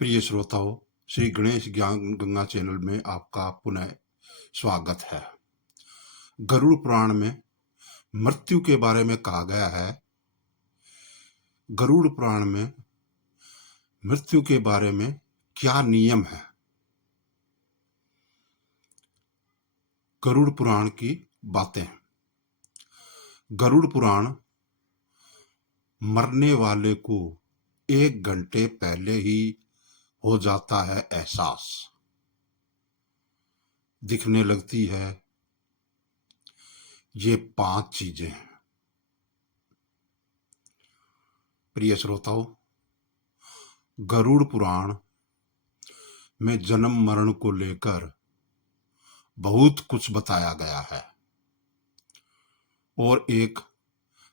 प्रिय श्रोताओं, श्री गणेश ज्ञान गंगा चैनल में आपका पुनः स्वागत है। गरुड़ पुराण में मृत्यु के बारे में कहा गया है। गरुड़ पुराण में मृत्यु के बारे में क्या नियम है? गरुड़ पुराण की बातें। गरुड़ पुराण मरने वाले को 1 घंटे पहले ही हो जाता है एहसास, दिखने लगती है ये 5 चीजें। प्रिय श्रोताओं, गरुड़ पुराण में जन्म मरण को लेकर बहुत कुछ बताया गया है और एक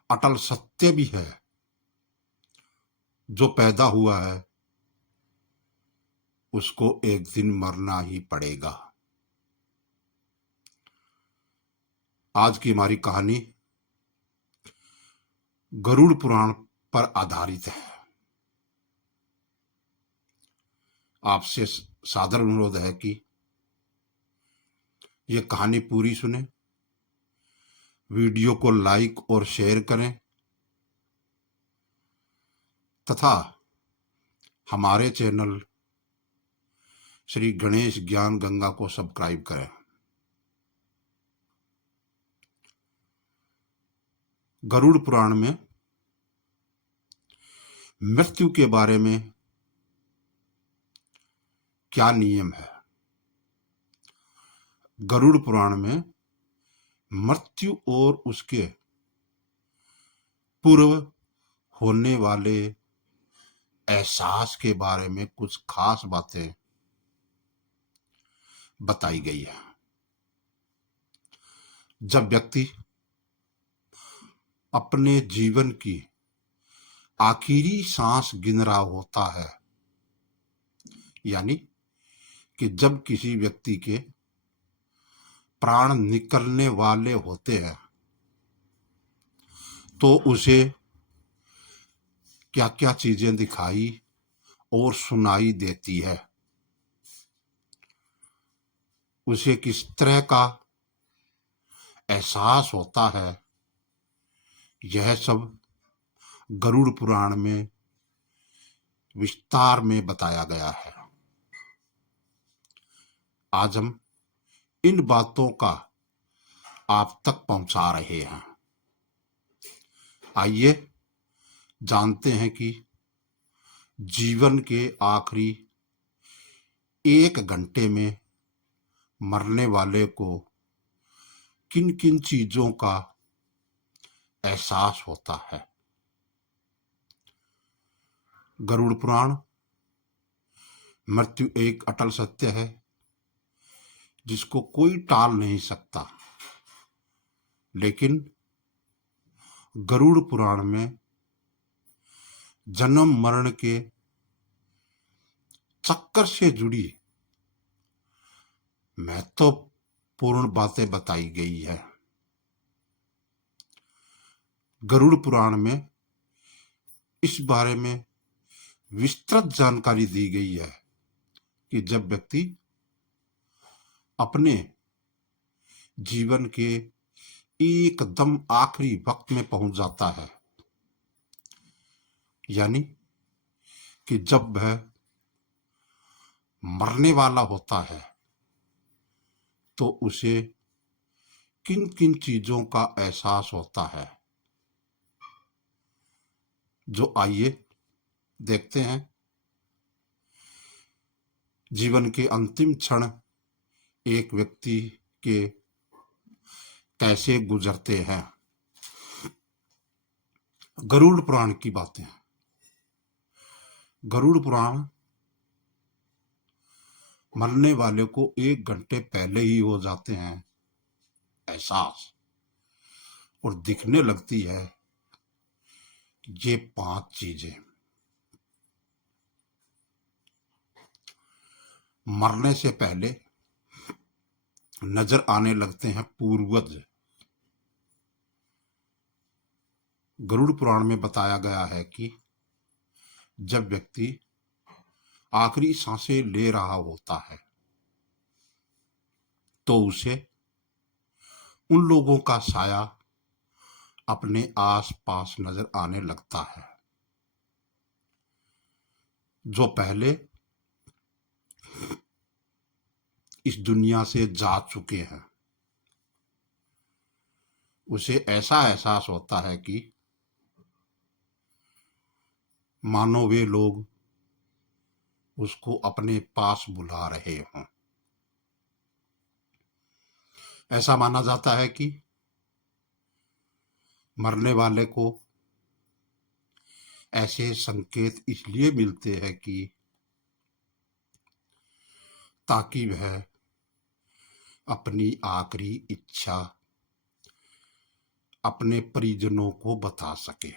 अटल सत्य भी है। जो पैदा हुआ है उसको एक दिन मरना ही पड़ेगा। आज की हमारी कहानी गरुड़ पुराण पर आधारित है। आपसे सादर अनुरोध है कि यह कहानी पूरी सुने, वीडियो को लाइक और शेयर करें तथा हमारे चैनल श्री गणेश ज्ञान गंगा को सब्सक्राइब करें। गरुड़ पुराण में मृत्यु के बारे में क्या नियम है? गरुड़ पुराण में मृत्यु और उसके पूर्व होने वाले एहसास के बारे में कुछ खास बातें बताई गई है। जब व्यक्ति अपने जीवन की आखिरी सांस गिन रहा होता है, यानी कि जब किसी व्यक्ति के प्राण निकलने वाले होते हैं तो उसे क्या क्या चीजें दिखाई और सुनाई देती है, उसे किस तरह का एहसास होता है, यह सब गरुड़ पुराण में विस्तार में बताया गया है। आज हम इन बातों का आप तक पहुंचा रहे हैं। आइए जानते हैं कि जीवन के आखिरी 1 घंटे में मरने वाले को किन किन चीजों का एहसास होता है। गरुड़ पुराण मृत्यु एक अटल सत्य है जिसको कोई टाल नहीं सकता, लेकिन गरुड़ पुराण में जन्म मरण के चक्कर से जुड़ी महत्वपूर्ण बातें बताई गई है। गरुड़ पुराण में इस बारे में विस्तृत जानकारी दी गई है कि जब व्यक्ति अपने जीवन के एकदम आखिरी वक्त में पहुंच जाता है, यानी कि जब वह मरने वाला होता है तो उसे किन किन चीजों का एहसास होता है, जो आइए देखते हैं। जीवन के अंतिम क्षण एक व्यक्ति के कैसे गुजरते हैं। गरुड़ पुराण की बातें। गरुड़ पुराण मरने वाले को 1 घंटे पहले ही हो जाते हैं एहसास और दिखने लगती है ये 5 चीजें। मरने से पहले नजर आने लगते हैं पूर्वज। गरुड़ पुराण में बताया गया है कि जब व्यक्ति आखिरी सांसें ले रहा होता है तो उसे उन लोगों का साया अपने आस पास नजर आने लगता है जो पहले इस दुनिया से जा चुके हैं। उसे ऐसा एहसास होता है कि मानो वे लोग उसको अपने पास बुला रहे हों। ऐसा माना जाता है कि मरने वाले को ऐसे संकेत इसलिए मिलते हैं कि ताकि वह अपनी आखिरी इच्छा अपने परिजनों को बता सके।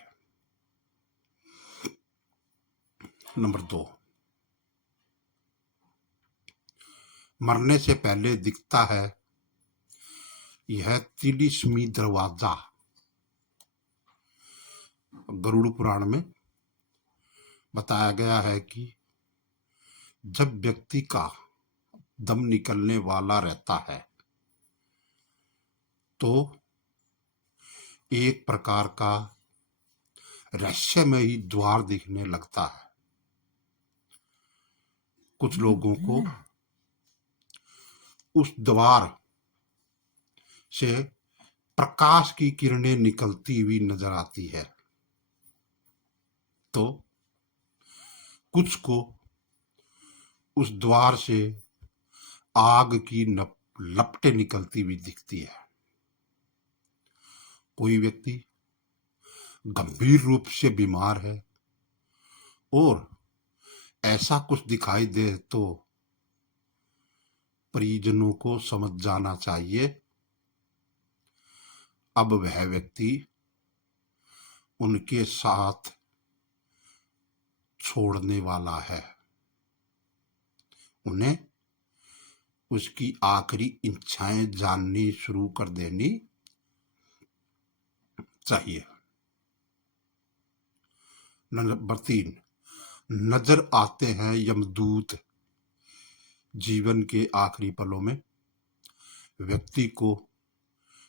नंबर 2, मरने से पहले दिखता है यह तिलिस्मी दरवाजा। गरुड़ पुराण में बताया गया है कि जब व्यक्ति का दम निकलने वाला रहता है तो एक प्रकार का रहस्यमयी द्वार दिखने लगता है। कुछ लोगों को उस द्वार से प्रकाश की किरणें निकलती हुई नजर आती है तो कुछ को उस द्वार से आग की लपटें निकलती हुई दिखती है। कोई व्यक्ति गंभीर रूप से बीमार है और ऐसा कुछ दिखाई दे तो परिजनों को समझ जाना चाहिए अब वह व्यक्ति उनके साथ छोड़ने वाला है। उन्हें उसकी आखिरी इच्छाएं जाननी शुरू कर देनी चाहिए। नंबर 3, नजर आते हैं यमदूत। जीवन के आखिरी पलों में व्यक्ति को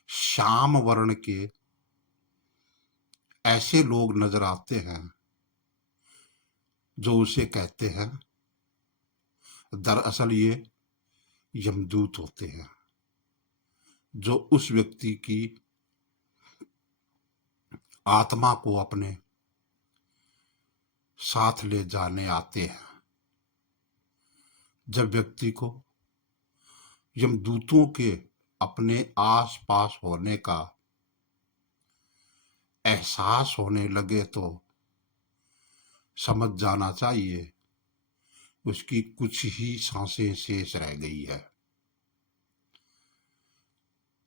श्याम वर्ण के ऐसे लोग नजर आते हैं जो उसे कहते हैं दरअसल ये यमदूत होते हैं जो उस व्यक्ति की आत्मा को अपने साथ ले जाने आते हैं। जब व्यक्ति को यमदूतों के अपने आस पास होने का एहसास होने लगे तो समझ जाना चाहिए उसकी कुछ ही सांसें शेष रह गई है।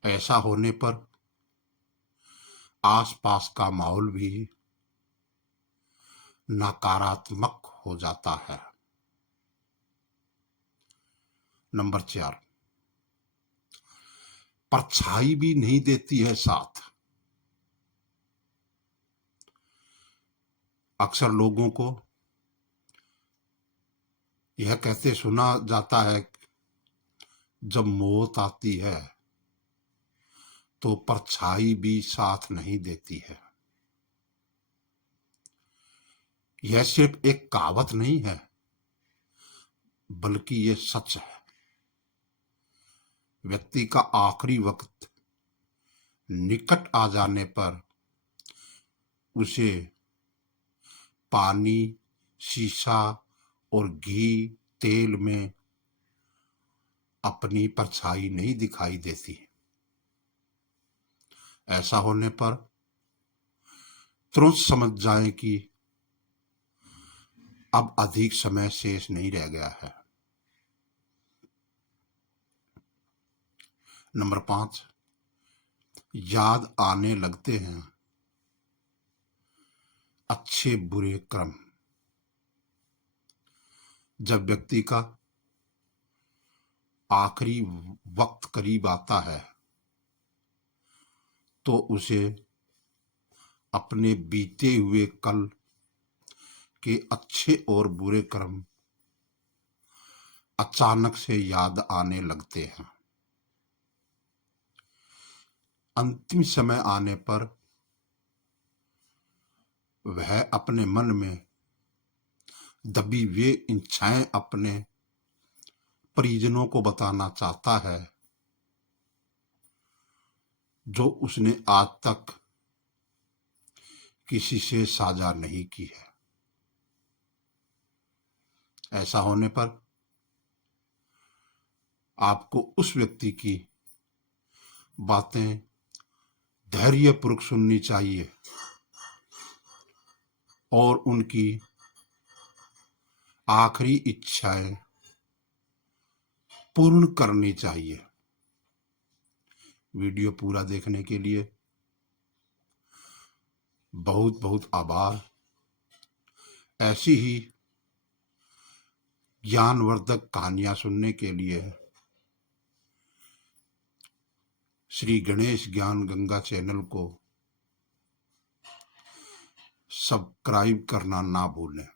ऐसा होने पर आसपास का माहौल भी नकारात्मक हो जाता है। नंबर 4, परछाई भी नहीं देती है साथ। अक्सर लोगों को यह कहते सुना जाता है जब मौत आती है तो परछाई भी साथ नहीं देती है। यह सिर्फ एक कहावत नहीं है बल्कि यह सच है। व्यक्ति का आखिरी वक्त निकट आ जाने पर उसे पानी, शीशा और घी तेल में अपनी परछाई नहीं दिखाई देती। ऐसा होने पर तुरंत समझ जाएं कि अब अधिक समय शेष नहीं रह गया है। नंबर 5, याद आने लगते हैं अच्छे बुरे क्रम। जब व्यक्ति का आखिरी वक्त करीब आता है तो उसे अपने बीते हुए कल के अच्छे और बुरे कर्म अचानक से याद आने लगते हैं। अंतिम समय आने पर वह अपने मन में दबी वे इच्छाएं अपने परिजनों को बताना चाहता है जो उसने आज तक किसी से साझा नहीं की है। ऐसा होने पर आपको उस व्यक्ति की बातें धैर्यपूर्वक सुननी चाहिए और उनकी आखिरी इच्छाएं पूर्ण करनी चाहिए। वीडियो पूरा देखने के लिए बहुत बहुत आभार। ऐसी ही ज्ञानवर्धक कहानियां सुनने के लिए श्री गणेश ज्ञान गंगा चैनल को सब्सक्राइब करना ना भूलें।